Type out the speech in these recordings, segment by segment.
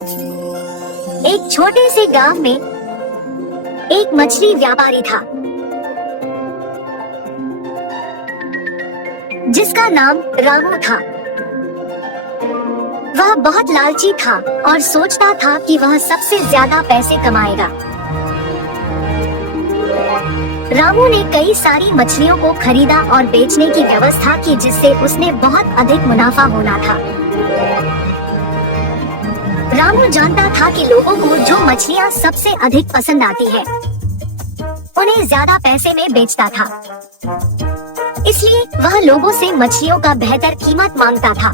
एक छोटे से गांव में एक मछली व्यापारी था जिसका नाम रामू था। वह बहुत लालची था और सोचता था कि वह सबसे ज्यादा पैसे कमाएगा। रामू ने कई सारी मछलियों को खरीदा और बेचने की व्यवस्था की जिससे उसने बहुत अधिक मुनाफा होना था। रामू जानता था कि लोगों को जो मछलियाँ सबसे अधिक पसंद आती है उन्हें ज्यादा पैसे में बेचता था, इसलिए वह लोगों से मछलियों का बेहतर कीमत मांगता था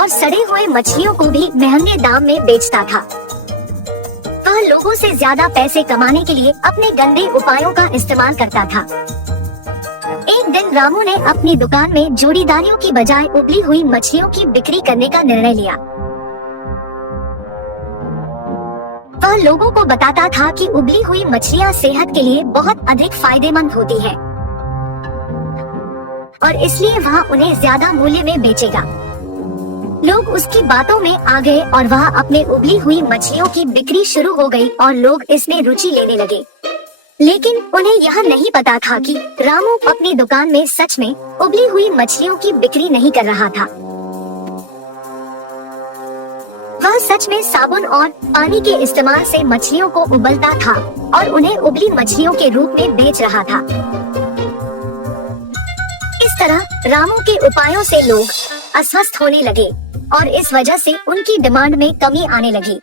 और सड़े हुए मछलियों को भी महंगे दाम में बेचता था। वह लोगों से ज्यादा पैसे कमाने के लिए अपने गंदे उपायों का इस्तेमाल करता था। एक दिन रामू ने अपनी दुकान में जोड़ीदारियों की बजाय उबली हुई मछलियों की बिक्री करने का निर्णय लिया। वह लोगों को बताता था कि उबली हुई मछलियाँ सेहत के लिए बहुत अधिक फायदेमंद होती है और इसलिए वह उन्हें ज्यादा मूल्य में बेचेगा। लोग उसकी बातों में आ गए और वह अपने उबली हुई मछलियों की बिक्री शुरू हो गई और लोग इसमें रुचि लेने लगे। लेकिन उन्हें यह नहीं पता था कि रामू अपनी दुकान में सच में उबली हुई मछलियों की बिक्री नहीं कर रहा था। वह सच में साबुन और पानी के इस्तेमाल से मछलियों को उबलता था और उन्हें उबली मछलियों के रूप में बेच रहा था। इस तरह रामू के उपायों से लोग अस्वस्थ होने लगे और इस वजह से उनकी डिमांड में कमी आने लगी।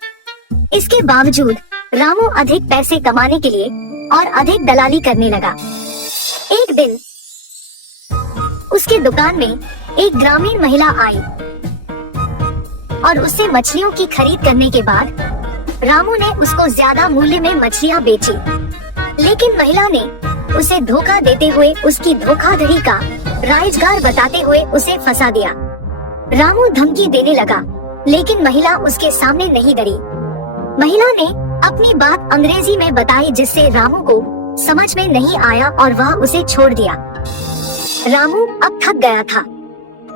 इसके बावजूद रामू अधिक पैसे कमाने के लिए और अधिक दलाली करने लगा। एक दिन उसके दुकान में एक ग्रामीण महिला आई और उससे मछलियों की खरीद करने के बाद रामू ने उसको ज्यादा मूल्य में मछलियाँ बेची, लेकिन महिला ने उसे धोखा देते हुए उसकी धोखाधड़ी का राइजगार बताते हुए उसे फंसा दिया। रामू धमकी देने लगा, लेकिन महिला उसके सामने नहीं डरी। महिला ने अपनी बात अंग्रेजी में बताई जिससे रामू को समझ में नहीं आया और वह उसे छोड़ दिया। रामू अब थक गया था।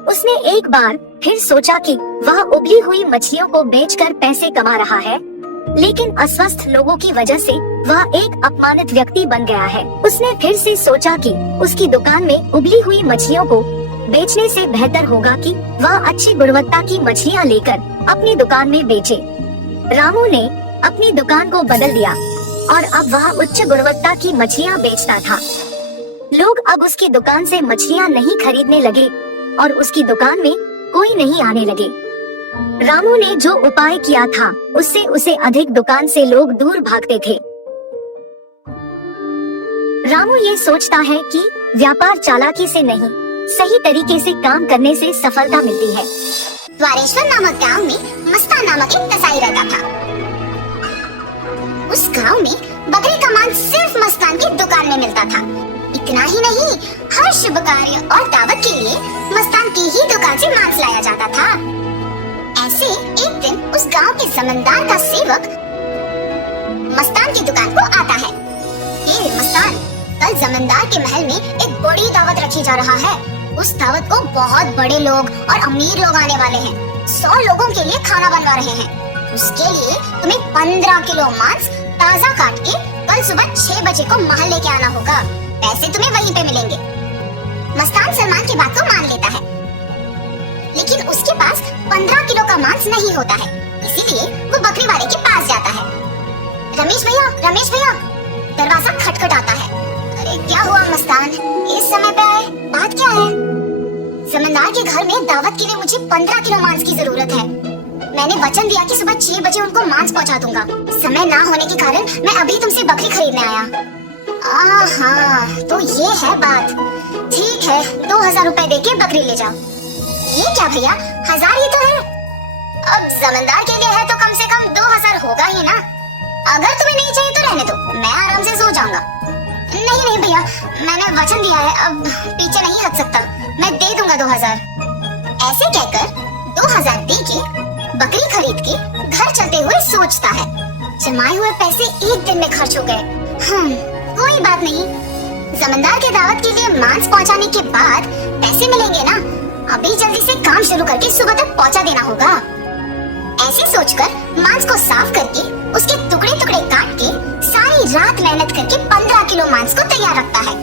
उसने एक बार फिर सोचा कि वह उबली हुई मछलियों को बेचकर पैसे कमा रहा है, लेकिन अस्वस्थ लोगों की वजह से वह एक अपमानित व्यक्ति बन गया है। उसने फिर से सोचा कि उसकी दुकान में उबली हुई मछलियों को बेचने से बेहतर होगा कि वह अच्छी गुणवत्ता की मछलियाँ लेकर अपनी दुकान में बेचे। रामू ने अपनी दुकान को बदल दिया और अब वह उच्च गुणवत्ता की मछलियाँ बेचता था। लोग अब उसकी दुकान से मछलियाँ नहीं खरीदने लगे और उसकी दुकान में कोई नहीं आने लगे। रामू ने जो उपाय किया था उससे उसे अधिक दुकान से लोग दूर भागते थे। रामू ये सोचता है कि व्यापार चालाकी से नहीं, सही तरीके से काम करने से सफलता मिलती है। द्वारेश्वर नामक गांव में मस्तान नामक एक कसाई रहता था। उस गांव में बकरी का मांस सिर्फ मस्तान की दुकान में मिलता था। इतना ही नहीं, हर शुभ कार्य और दावत के लिए मस्तान की ही दुकान से मांस लाया जाता था। ऐसे एक दिन उस गांव के जमींदार का सेवक मस्तान की दुकान को आता है। मस्तान, कल जमींदार के महल में एक बड़ी दावत रखी जा रहा है। उस दावत को बहुत बड़े लोग और अमीर लोग आने वाले हैं। 100 लोगों के लिए खाना बनवा रहे हैं। उसके लिए तुम्हें 15 किलो मांस ताजा काट के कल सुबह 6 बजे को महल लेके आना होगा। पैसे तुम्हें वहीं पे मिलेंगे। मस्तान सलमान की बात को मान लेता है, लेकिन उसके पास 15 किलो का मांस नहीं होता है, इसीलिए वो बकरी वाले के पास जाता है। रमेश भैया, दरवाजा खटखटाता है। अरे क्या हुआ मस्तान, इस समय पे आए, बात क्या है? जमींदार के घर में दावत के लिए मुझे 15 किलो मांस की जरूरत है। मैंने वचन दिया कि सुबह 6 बजे उनको मांस पहुंचा दूंगा। समय ना होने के कारण मैं अभी तुमसे बकरी खरीदने आया। तो ये है बात। ठीक है, 2000 रुपए देके बकरी ले जाओ। ये क्या भैया, 1000 ही तो है। अब जमींदार के लिए है तो कम से कम 2000 होगा ही ना। अगर तुम्हें नहीं चाहिए तो रहने दो, मैं आराम से सो जाऊंगा। नहीं भैया, मैंने वचन दिया है, अब पीछे नहीं हट सकता। मैं दे दूंगा 2000। ऐसे कहकर 2000 देके बकरी खरीद के घर चलते हुए सोचता है, जमाए हुए पैसे एक दिन में खर्च हो गए। कोई बात नहीं, जमींदार के दावत के लिए मांस पहुंचाने के बाद पैसे मिलेंगे ना। अभी जल्दी से काम शुरू करके सुबह तक पहुंचा देना होगा। ऐसे सोचकर मांस को साफ करके उसके टुकड़े टुकड़े काट के सारी रात मेहनत करके 15 किलो मांस को तैयार रखता है।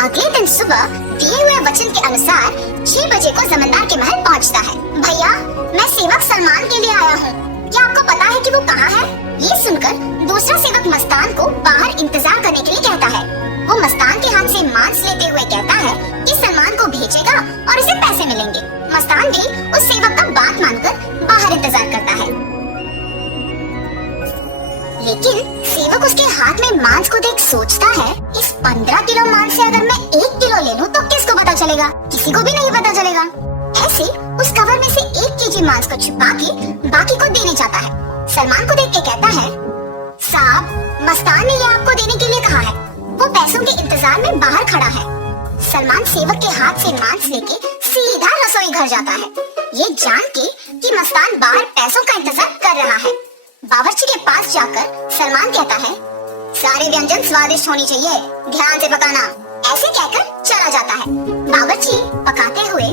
अगले दिन सुबह दिए हुए वचन के अनुसार 6 बजे को जमींदार के महल पहुंचता है। भैया, मैं सेवक सलमान के लिए आया हूँ, क्या आपको पता है कि वो कहाँ है? ये सुनकर दूसरा सेवक मस्तान को बाहर इंतजार करने के लिए कहता है। वो मस्तान के हाथ से मांस लेते हुए कहता है कि सलमान को भेजेगा और उसे पैसे मिलेंगे। मस्तान भी उस सेवक का बात मानकर बाहर इंतजार करता है, लेकिन सेवक उसके हाथ में मांस को देख सोचता है, इस 15 किलो मांस से अगर मैं 1 किलो ले लूं तो किसको पता चलेगा? किसी को भी नहीं पता चलेगा। ऐसे उस कवर में से 1 केजी मांस को छुपा के बाकी को देने जाता है। सलमान को देख के कहता है, साहब, मस्तान ने ये आपको देने के लिए कहा है, वो पैसों के इंतजार में बाहर खड़ा है। सलमान सेवक के हाथ से मांस लेके सीधा रसोई घर जाता है, ये जान के कि मस्तान बाहर पैसों का इंतजार कर रहा है। बावर्ची के पास जाकर सलमान कहता है, सारे व्यंजन स्वादिष्ट होनी चाहिए, ध्यान से पकाना। ऐसे कहकर चला जाता है। बावर्ची पकाते हुए,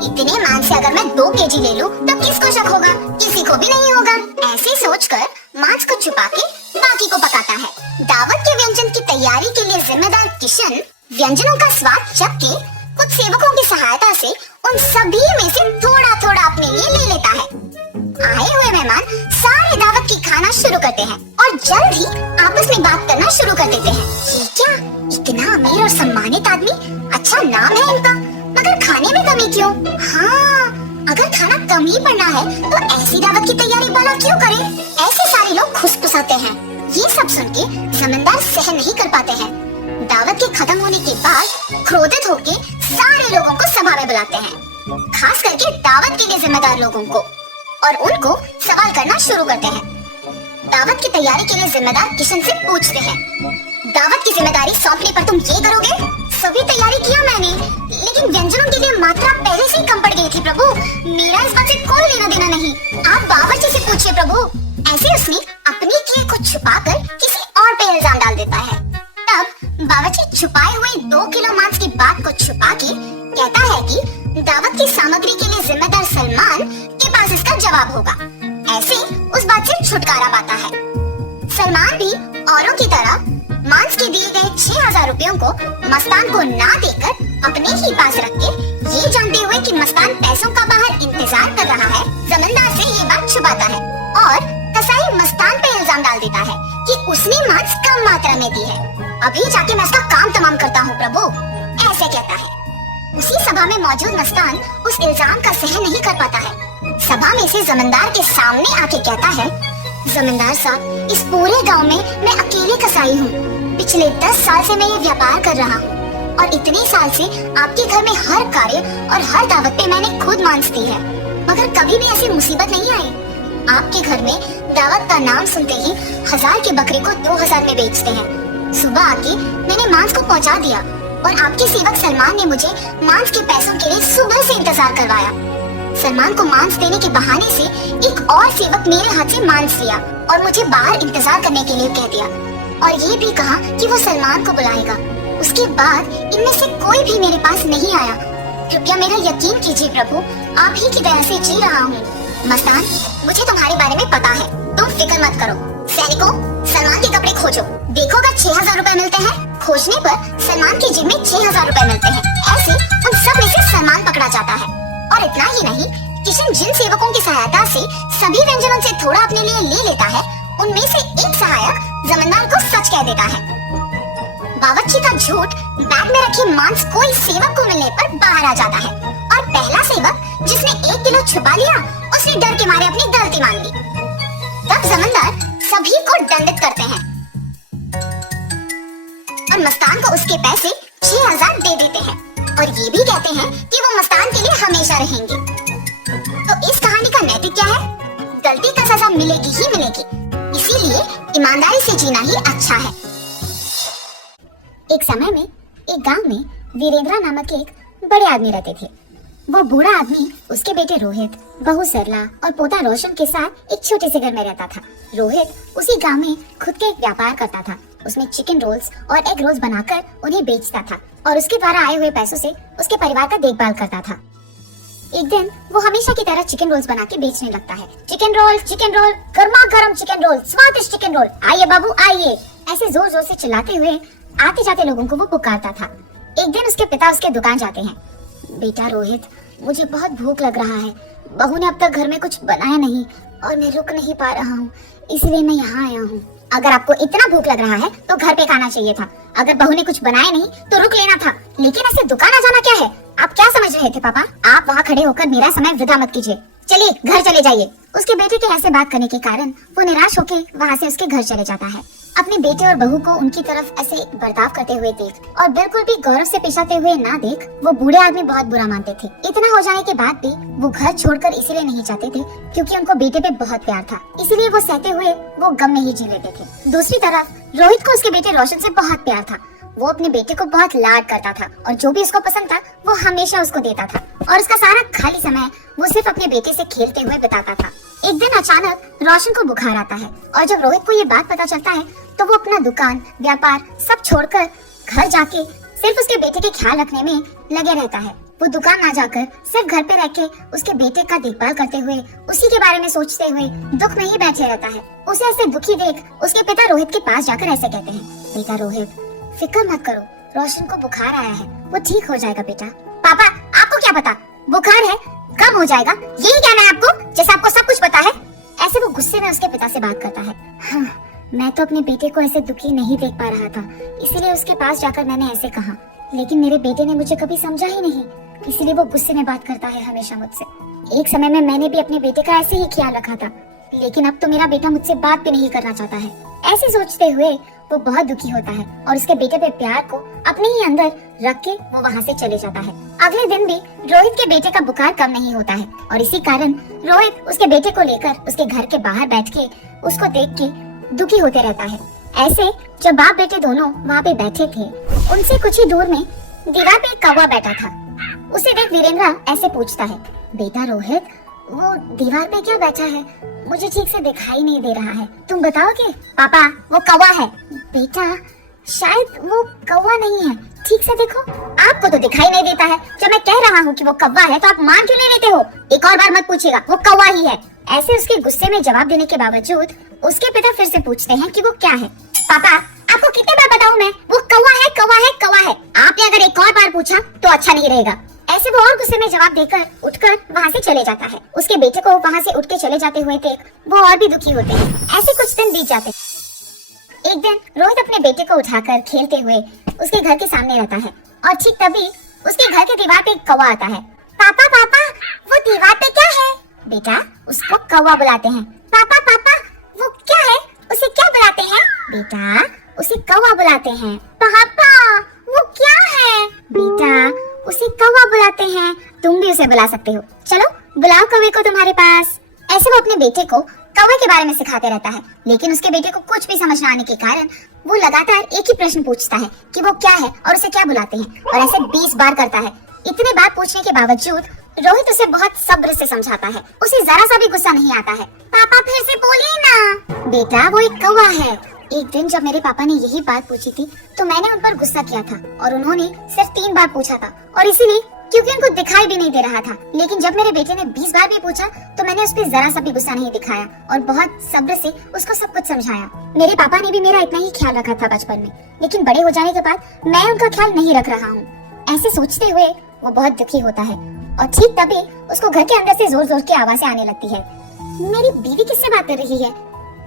इतने मांस से अगर मैं 2 केजी ले लूं तो किसको शक होगा? किसी को भी नहीं होगा। ऐसे सोचकर मांस को छुपा के बाकी को पकाता है। दावत के व्यंजन की तैयारी के लिए जिम्मेदार किशन व्यंजनों का स्वाद चख के कुछ सेवकों की सहायता से उन सभी में से थोड़ा थोड़ा अपने लिए ले लेता है। आए हुए मेहमान सारे दावत की खाना शुरू करते हैं और जल्द ही आपस में बात करना शुरू कर देते हैं। ये क्या, इतना अमीर और सम्मानित आदमी, अच्छा नाम है इनका, मगर खाने में कमी क्यों? हाँ, अगर खाना कम ही पड़ना है तो ऐसी दावत की तैयारी भला क्यों करे? ऐसे सारे लोग खुसफुसाते हैं। ये सब सुन के जमींदार सहन नहीं कर पाते हैं। दावत के खत्म होने के बाद क्रोधित होके सारे लोगों को सभा में बुलाते हैं, खास करके दावत के लिए जिम्मेदार लोगों को, और उनको सवाल करना शुरू करते हैं। दावत की तैयारी के लिए जिम्मेदार किशन से पूछते हैं, दावत की जिम्मेदारी सौंपने पर तुम ये करोगे? सभी तैयारी किया मैंने, लेकिन व्यंजनों के लिए मात्रा पहले से ही कम पड़ गई थी प्रभु, मेरा इस बात से कोई लेना देना नहीं, आप बावर्ची से पूछिए प्रभु। ऐसे उसने अपनी किए को छुपाकर किसी और पे इल्जाम डाल देता है। तब बावर्ची छुपाए हुए 2 किलो मांस की बात को छुपा के कहता है कि दावत की सामग्री के लिए जिम्मेदार सलमान के पास इसका जवाब होगा। ऐसे उस बात से छुटकारा पाता है। सलमान भी औरों की तरह मांस के दिए गए 6000 रुपयों को मस्तान को ना देकर अपने ही पास रख के, ये जानते हुए कि मस्तान पैसों का बाहर इंतजार कर रहा है, जमींदार से ये बात छुपाता है और कसाई मस्तान पे इल्जाम डाल देता है कि उसने मांस कम मात्रा में दी है। अभी जाके मैं इसका काम तमाम करता हूँ प्रभु, ऐसे कहता है। उसी सभा में मौजूद मस्तान उस इल्जाम का सहन नहीं कर पाता है। सभा में से जमींदार के सामने आके कहता है, जमींदार साहब, इस पूरे गांव में मैं अकेले कसाई हूँ। पिछले 10 साल से मैं ये व्यापार कर रहा हूँ और इतने साल से आपके घर में हर कार्य और हर दावत पे मैंने खुद मांस दी है, मगर कभी भी ऐसी मुसीबत नहीं आई। आपके घर में दावत का नाम सुनते ही 1000 के बकरे को 2000 में बेचते हैं। सुबह आके मैंने मांस को पहुँचा दिया और आपके सेवक सलमान ने मुझे मांस के पैसों के लिए सुबह से इंतजार करवाया। सलमान को मांस देने के बहाने से एक और सेवक मेरे हाथ से मांस लिया और मुझे बाहर इंतजार करने के लिए कह दिया और ये भी कहा कि वो सलमान को बुलाएगा। उसके बाद इनमें से कोई भी मेरे पास नहीं आया। कृपया मेरा यकीन कीजिए प्रभु, आप ही की दया से जी रहा हूँ। मस्तान, मुझे तुम्हारे बारे में पता है, तुम फिक्र मत करो। सैनिकों, सलमान के कपड़े खोजो, देखो अगर 6000 रुपए मिलते हैं। खोजने पर सलमान की जेब में 6000 रुपए मिलते हैं। ऐसे उन सब में से सलमान पकड़ा जाता है। और इतना ही नहीं, किशन जिन सेवकों की सहायता से सभी व्यंजनों से थोड़ा अपने लिए ले लेता है, उनमें से एक सहायक जमींदार को सच कह देता है। बावर्ची का झूठ बैग में रखे मांस कोई सेवक को मिलने पर बाहर आ जाता है और पहला सेवक जिसने 1 किलो छुपा लिया, उसने डर के मारे अपनी गलती मान ली। तब जमींदार सभी को दंडित करते हैं और मस्तान को उसके पैसे 6000 दे देते हैं और ये भी कहते हैं कि वो मस्तान के लिए हमेशा रहेंगे। तो इस कहानी का नैतिक क्या है? गलती का सजा मिलेगी ही मिलेगी, इसीलिए ईमानदारी से जीना ही अच्छा है। एक समय में एक गांव में वीरेंद्रा नामक एक बड़े आदमी रहते थे। वो बूढ़ा आदमी उसके बेटे रोहित, बहू सरला और पोता रोशन के साथ एक छोटे से घर में रहता था। रोहित उसी गांव में खुद का एक व्यापार करता था। उसमें चिकन रोल्स और एग रोल्स बनाकर उन्हें बेचता था और उसके द्वारा आए हुए पैसों से उसके परिवार का देखभाल करता था। एक दिन वो हमेशा की तरह चिकन रोल्स बना के बेचने लगता है। चिकन रोल, गर्मा गर्म चिकन रोल, स्वादिष्ट चिकन रोल, आइए बाबू आइए, ऐसे जोर जोर से चिल्लाते हुए आते जाते लोगों को वो पुकारता था। एक दिन उसके पिता उसके दुकान जाते हैं। बेटा रोहित, मुझे बहुत भूख लग रहा है, बहू ने अब तक घर में कुछ बनाया नहीं और मैं रुक नहीं पा रहा हूँ, इसलिए मैं यहाँ आया हूँ। अगर आपको इतना भूख लग रहा है तो घर पे खाना चाहिए था। अगर बहू ने कुछ बनाया नहीं तो रुक लेना था, लेकिन ऐसे दुकान आ जाना क्या है? आप क्या समझ रहे थे पापा? आप वहाँ खड़े होकर मेरा समय वृथा मत कीजिए, चलिए घर चले जाइए। उसके बेटे के ऐसे बात करने के कारण वो निराश होकर वहाँ से उसके घर चले जाता है। अपने बेटे और बहू को उनकी तरफ ऐसे बर्ताव करते हुए देख और बिल्कुल भी गौरव से पेश आते हुए ना देख वो बूढ़े आदमी बहुत बुरा मानते थे। इतना हो जाने के बाद भी वो घर छोड़कर इसीलिए नहीं चाहते थे क्योंकि उनको बेटे पे बहुत प्यार था, इसीलिए वो सहते हुए वो गम में ही जी लेते थे। दूसरी तरफ रोहित को उसके बेटे रोशन से बहुत प्यार था। वो अपने बेटे को बहुत लाड करता था और जो भी उसको पसंद था वो हमेशा उसको देता था और उसका सारा खाली समय वो सिर्फ अपने बेटे से खेलते हुए बिताता था। एक दिन अचानक रोशन को बुखार आता है और जब रोहित को ये बात पता चलता है तो वो अपना दुकान, व्यापार सब छोड़कर घर जाके सिर्फ उसके बेटे के ख्याल रखने में लगे रहता है। वो दुकान ना जाकर सिर्फ घर पे रह के उसके बेटे का देखभाल करते हुए उसी के बारे में सोचते हुए दुख में ही बैठे रहता है। उसे ऐसे दुखी देख उसके पिता रोहित के पास जाकर ऐसे कहते हैं, बेटा रोहित, फिक्र मत करो, रोशन को बुखार आया है, वो ठीक हो जाएगा बेटा। पापा, आपको क्या पता? बुखार है, कब हो जाएगा, यही कहना है आपको, जैसे आपको सब कुछ पता है। ऐसे वो गुस्से में उसके पिता से बात करता है। हाँ, मैं तो अपने बेटे को ऐसे दुखी नहीं देख पा रहा था, इसीलिए उसके पास जाकर मैंने ऐसे कहा, लेकिन मेरे बेटे ने मुझे कभी समझा ही नहीं, इसीलिए वो गुस्से में बात करता है हमेशा मुझसे। एक समय में मैंने भी अपने बेटे का ऐसे ही ख्याल रखा था, लेकिन अब तो मेरा बेटा मुझसे बात भी नहीं करना चाहता है। ऐसे सोचते हुए वो बहुत दुखी होता है और उसके बेटे पे प्यार को अपने ही अंदर रख के वो वहाँ से चले जाता है। अगले दिन भी रोहित के बेटे का बुखार कम नहीं होता है और इसी कारण रोहित उसके बेटे को लेकर उसके घर के बाहर बैठ के उसको देख के दुखी होते रहता है। ऐसे जब बाप बेटे दोनों वहाँ पे बैठे थे, उनसे कुछ ही दूर में दीवार पे एक कौवा बैठा था। उसे देख वीरेंद्र ऐसे पूछता है, बेटा रोहित, वो दीवार पे क्या बैठा है? मुझे ठीक से दिखाई नहीं दे रहा है, तुम बताओगे? पापा, वो कौवा है। बेटा, शायद वो कौवा नहीं है, ठीक से देखो। आपको तो दिखाई नहीं देता है, जब मैं कह रहा हूँ कि वो कौवा है तो आप मान क्यों नहीं लेते हो? एक और बार मत पूछिएगा, वो कौवा ही है। ऐसे उसके गुस्से में जवाब देने के बावजूद उसके पिता फिर से पूछते हैं कि वो क्या है। पापा, आपको कितने बार बताऊं मैं, वो कौवा है, कौवा है, कौवा है। आपने अगर एक और बार पूछा तो अच्छा नहीं रहेगा। ऐसे वो और गुस्से में जवाब देकर उठकर वहाँ से चले जाता है। उसके बेटे को वहाँ से उठ के चले जाते हुए देख वो और भी दुखी होते हैं। ऐसे कुछ दिन बीत जाते। एक दिन रोहित अपने बेटे को उठाकर खेलते हुए उसके घर के सामने रहता है और ठीक तभी उसके घर के दीवार पे एक कौवा आता है। पापा, पापा, वो दीवार पे क्या है? बेटा, उसको कौवा बुलाते हैं। पापा, पापा, वो क्या है? उसे क्या बुलाते हैं? बेटा, उसे कौवा बुलाते हैं। पापा, वो क्या है? बेटा, उसे कौवा बुलाते हैं। तुम भी उसे बुला सकते हो, चलो बुलाओ कौवे को तुम्हारे पास। ऐसे वो अपने बेटे को कौवे के बारे में सिखाते रहता है, लेकिन उसके बेटे को कुछ भी समझ न आने के कारण वो लगातार एक ही प्रश्न पूछता है कि वो क्या है और उसे क्या बुलाते हैं, और ऐसे 20 बार करता है। इतने बार पूछने के बावजूद रोहित उसे बहुत सब्र से समझाता है, उसे जरा सा भी गुस्सा नहीं आता है। पापा, फिर से बोलिए ना। बेटा, वो एक कौवा है। एक दिन जब मेरे पापा ने यही बात पूछी थी तो मैंने उन पर गुस्सा किया था और उन्होंने सिर्फ 3 बार पूछा था, और इसीलिए क्योंकि उनको दिखाई भी नहीं दे रहा था। लेकिन जब मेरे बेटे ने 20 बार भी पूछा तो मैंने उस पर जरा सा भी गुस्सा नहीं दिखाया और बहुत सब्र से उसको सब कुछ समझाया। मेरे पापा ने भी मेरा इतना ही ख्याल रखा था बचपन में, लेकिन बड़े हो जाने के बाद मैं उनका ख्याल नहीं रख रहा हूँ। ऐसे सोचते हुए वो बहुत दुखी होता है और ठीक तभी उसको घर के अंदर से जोर जोर की आवाजें आने लगती है। मेरी बीवी किससे बात कर रही है?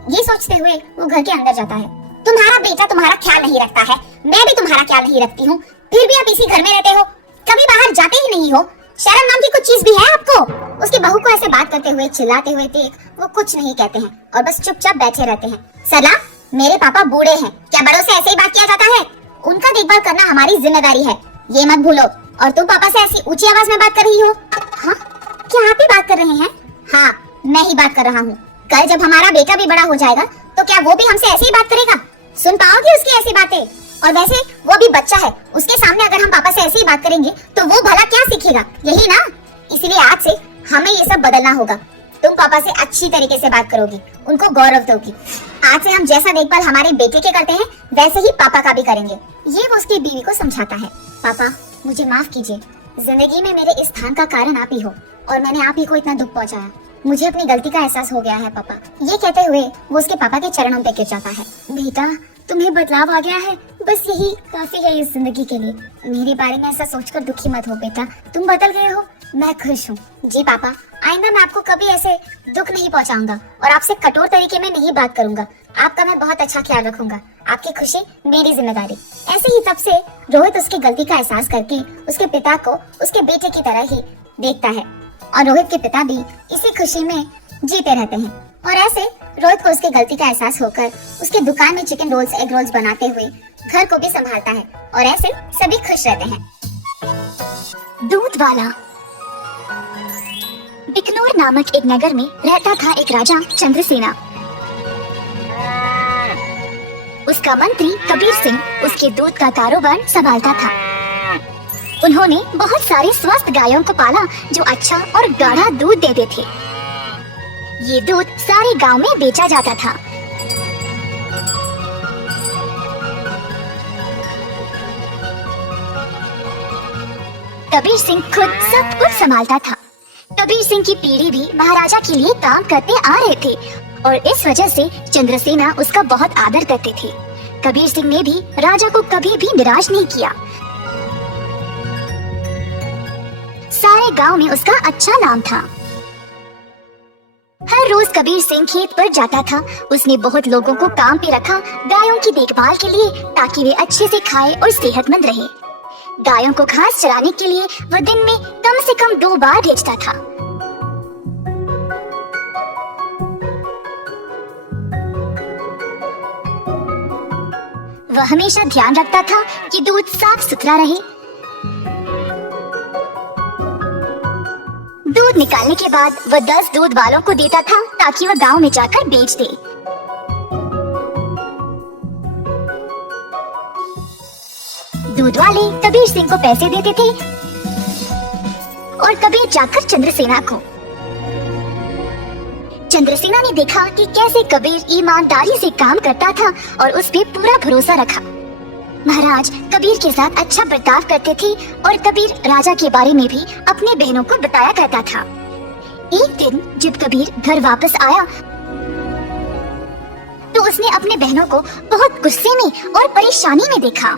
ये सोचते हुए वो घर के अंदर जाता है। तुम्हारा बेटा तुम्हारा ख्याल नहीं रखता है, मैं भी तुम्हारा ख्याल नहीं रखती हूँ, फिर भी आप इसी घर में रहते हो, कभी बाहर जाते ही नहीं हो। शर्म नाम की कुछ चीज भी है आपको? उसकी बहू को ऐसे बात करते हुए चिल्लाते हुए देख वो कुछ नहीं कहते हैं और बस चुपचाप बैठे रहते हैं। सरला, मेरे पापा बूढ़े हैं, क्या बड़ों से ऐसे ही बात किया जाता है? उनका देखभाल करना हमारी जिम्मेदारी है, ये मत भूलो। और तुम पापा से ऐसी ऊंची आवाज में बात कर रही हो? हाँ, क्या आप ही बात कर रहे हैं? हाँ, मैं ही बात कर रहा हूँ। कल जब हमारा बेटा भी बड़ा हो जाएगा तो क्या वो भी हमसे ऐसे ही बात करेगा? सुन पाओगे उसकी ऐसी बातें? और वैसे वो भी बच्चा है, उसके सामने अगर हम पापा से ऐसे ही बात करेंगे तो वो भला क्या सीखेगा, यही ना? इसीलिए आज से हमें ये सब बदलना होगा। तुम पापा से अच्छी तरीके से बात करोगी, उनको गौरव दोगी। आज से हम जैसा देखभाल हमारे बेटे के करते हैं वैसे ही पापा का भी करेंगे। ये वो उसकी बीवी को समझाता है। पापा, मुझे माफ कीजिए, जिंदगी में मेरे इस स्थान का कारण आप ही हो। और मैंने आप ही को इतना दुख पहुंचाया। मुझे अपनी गलती का एहसास हो गया है पापा। ये कहते हुए वो उसके पापा के चरणों पे गिर जाता है। बेटा, तुम्हें बदलाव आ गया है, बस यही काफी है इस जिंदगी के लिए। मेरे बारे में ऐसा सोचकर दुखी मत हो बेटा, तुम बदल गए हो, मैं खुश हूँ। जी पापा, आइंदा मैं आपको कभी ऐसे दुख नहीं पहुँचाऊंगा और आपसे कठोर तरीके में नहीं बात करूंगा। आपका मैं बहुत अच्छा ख्याल रखूंगा, आपकी खुशी मेरी जिम्मेदारी। ऐसे ही तब से रोहित उसकी गलती का एहसास करके उसके पिता को उसके बेटे की तरह ही देखता है और रोहित के पिता भी इसी खुशी में जीते रहते हैं। और ऐसे रोहित को उसकी गलती का एहसास होकर उसके दुकान में चिकन रोल्स, एग रोल्स बनाते हुए घर को भी संभालता है और ऐसे सभी खुश रहते हैं। दूध वाला। बिकनौर नामक एक नगर में रहता था एक राजा चंद्रसेना। उसका मंत्री कबीर सिंह उसके दूध का कारोबार संभालता था। उन्होंने बहुत सारे स्वस्थ गायों को पाला जो अच्छा और गाढ़ा दूध देते थे। ये दूध सारे गांव में बेचा जाता था। कबीर सिंह खुद सब कुछ संभालता था। कबीर सिंह की पीढ़ी भी महाराजा के लिए काम करते आ रहे थे और इस वजह से चंद्रसेना उसका बहुत आदर करते थे। कबीर सिंह ने भी राजा को कभी भी निराश नहीं किया। सारे गांव में उसका अच्छा नाम था। हर रोज कबीर सिंह खेत पर जाता था। उसने बहुत लोगों को काम पे रखा गायों की देखभाल के लिए, ताकि वे अच्छे से खाएं और सेहतमंद रहें। गायों को घास चराने के लिए वह दिन में कम से कम 2 बार भेजता था। वह हमेशा ध्यान रखता था कि दूध साफ सुथरा रहे। दूध निकालने के बाद वह 10 दूध वालों को देता था ताकि वह गांव में जाकर बेच दे। दूध वाले कबीर सिंह को पैसे देते थे और कबीर जाकर चंद्रसेना को। चंद्रसेना ने देखा कि कैसे कबीर ईमानदारी से काम करता था और उस पे पूरा भरोसा रखा। महाराज कबीर के साथ अच्छा बर्ताव करते थे और कबीर राजा के बारे में भी अपनी बहनों को बताया करता था। एक दिन जब कबीर घर वापस आया तो उसने अपने बहनों को बहुत गुस्से में और परेशानी में देखा।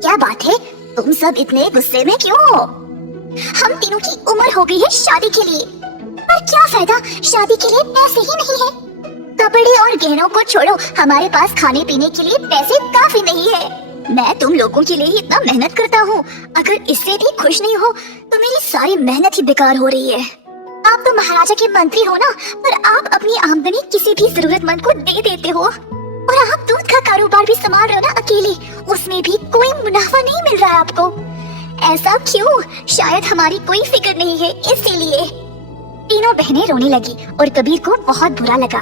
क्या बात है, तुम सब इतने गुस्से में क्यों हो? हम तीनों की उम्र हो गई है शादी के लिए, पर क्या फायदा, शादी के लिए पैसे ही नहीं है। कपड़े और गहनों को छोड़ो, हमारे पास खाने पीने के लिए पैसे काफी नहीं है। मैं तुम लोगों के लिए ही इतना मेहनत करता हूँ, अगर इससे भी खुश नहीं हो तो मेरी सारी मेहनत ही बेकार हो रही है। आप तो महाराजा के मंत्री हो ना, पर आप अपनी आमदनी किसी भी जरूरतमंद को दे देते हो और आप दूध का कारोबार भी संभाल रहे हो ना अकेले, उसमें भी कोई मुनाफा नहीं मिल रहा है आपको। ऐसा क्यों? शायद हमारी कोई फिक्र नहीं है इसीलिए। तीनों बहनें रोने लगी और कबीर को बहुत बुरा लगा।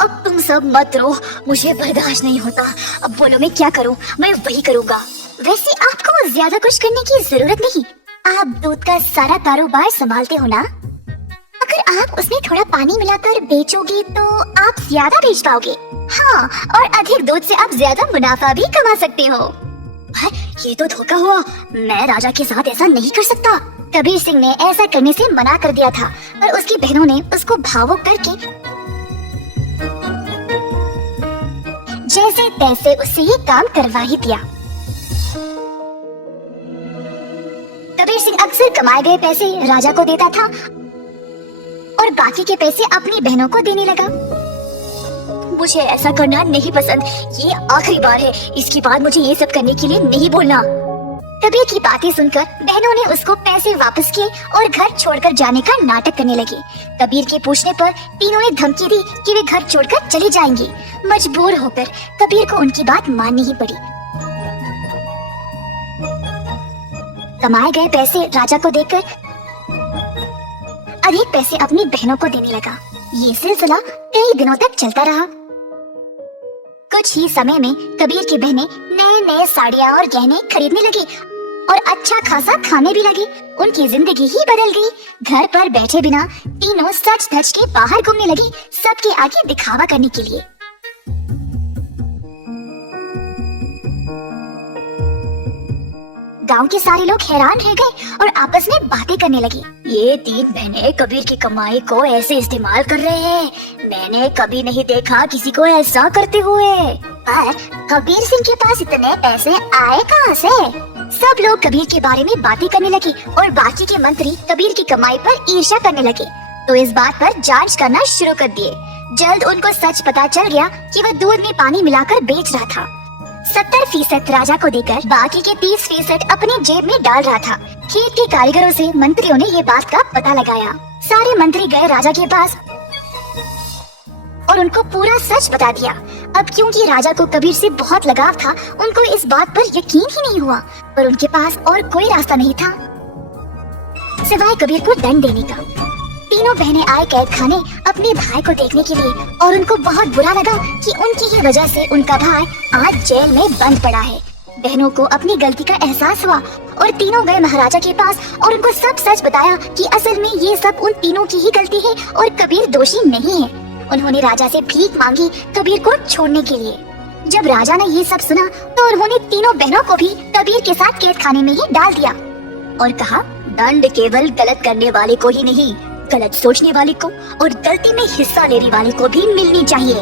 अब तुम सब मत रो, मुझे बर्दाश्त नहीं होता। अब बोलो मैं क्या करूं? मैं वही करूंगा। वैसे आपको ज्यादा कुछ करने की जरूरत नहीं, आप दूध का सारा कारोबार संभालते हो ना। अगर आप उसमें थोड़ा पानी मिलाकर बेचोगे तो आप ज्यादा बेच पाओगे। हाँ, और अधिक दूध से आप ज्यादा मुनाफा भी कमा सकते हो। ये तो धोखा हुआ, मैं राजा के साथ ऐसा नहीं कर सकता। कबीर सिंह ने ऐसा करने से मना कर दिया था, पर उसकी बहनों ने उसको भावुक करके जैसे तैसे उससे ये काम करवा ही दिया। कबीर सिंह अक्सर कमाए गए पैसे राजा को देता था और बाकी के पैसे अपनी बहनों को देने लगा। मुझे ऐसा करना नहीं पसंद, ये आखिरी बार है, इसके बाद मुझे ये सब करने के लिए नहीं बोलना। कबीर की बातें सुनकर बहनों ने उसको पैसे वापस किए और घर छोड़कर जाने का नाटक करने लगी। कबीर के पूछने पर तीनों ने धमकी दी कि वे घर छोड़कर चले जाएंगे। मजबूर होकर कबीर को उनकी बात माननी ही पड़ी। कमाए गए पैसे राजा को देकर अधिक पैसे अपनी बहनों को देने लगा। ये सिलसिला कई दिनों तक चलता रहा। कुछ ही समय में कबीर की बहनें नए नए साड़ियाँ और गहने खरीदने लगी और अच्छा खासा खाने भी लगे। उनकी जिंदगी ही बदल गई। घर पर बैठे बिना तीनों सच धज के बाहर घूमने लगी, सबके आगे दिखावा करने के लिए। गांव के सारे लोग हैरान रह गए और आपस में बातें करने लगे। ये तीन बहनें कबीर की कमाई को ऐसे इस्तेमाल कर रहे हैं। मैंने कभी नहीं देखा किसी को ऐसा करते हुए। पर कबीर सिंह के पास इतने पैसे आए कहाँ से? सब लोग कबीर के बारे में बातें करने लगे और बाकी के मंत्री कबीर की कमाई पर ईर्ष्या करने लगे, तो इस बात पर जांच करना शुरू कर दिए। जल्द उनको सच पता चल गया कि वह दूध में पानी मिलाकर बेच रहा था। 70% राजा को देकर बाकी के 30% अपनी जेब में डाल रहा था। खेत के कारीगरों से मंत्रियों ने ये बात का पता लगाया। सारे मंत्री गए राजा के पास और उनको पूरा सच बता दिया। अब क्योंकि राजा को कबीर से बहुत लगाव था, उनको इस बात पर यकीन ही नहीं हुआ, पर उनके पास और कोई रास्ता नहीं था सिवाय कबीर को दंड देने का। तीनों बहनें आए कैद खाने अपने भाई को देखने के लिए, और उनको बहुत बुरा लगा कि उनकी ही वजह से उनका भाई आज जेल में बंद पड़ा है। बहनों को अपनी गलती का एहसास हुआ और तीनों गए महाराजा के पास और उनको सब सच बताया कि असल में ये सब उन तीनों की ही गलती है और कबीर दोषी नहीं है। उन्होंने राजा से भीख मांगी कबीर को छोड़ने के लिए। जब राजा ने ये सब सुना तो उन्होंने तीनों बहनों को भी कबीर के साथ कैद खाने में ही डाल दिया और कहा, दंड केवल गलत करने वाले को ही नहीं, गलत सोचने वाले को और गलती में हिस्सा लेने वाले को भी मिलनी चाहिए।